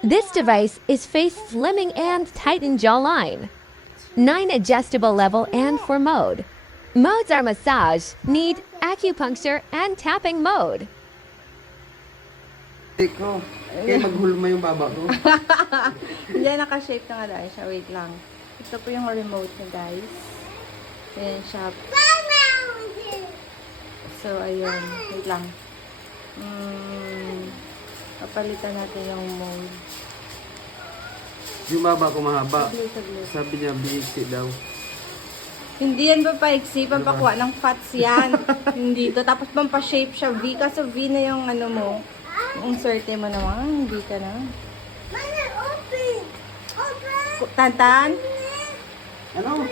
This device is face slimming and tighten jawline. 9 adjustable level and for mode. Modes are massage, knead, acupuncture, and tapping mode. Ko. Kaya maghulma yung baba ko. Hindi, naka-shape na nga dahil siya. Wait lang. Ito po yung remote niya, guys. Ayan siya. So, ayun. Wait lang. Papalitan natin yung mode. Yung baba ko mahaba. Saglit. Sabi niya, biiksi daw. Hindi yan papaiksi, pampakuha ng fats yan. Hindi to. Tapos pampashape siya V. Kaso V na yung ano mo. Yung serte mo naman. V ka na. Mana, open! Open! Tantan? Ano?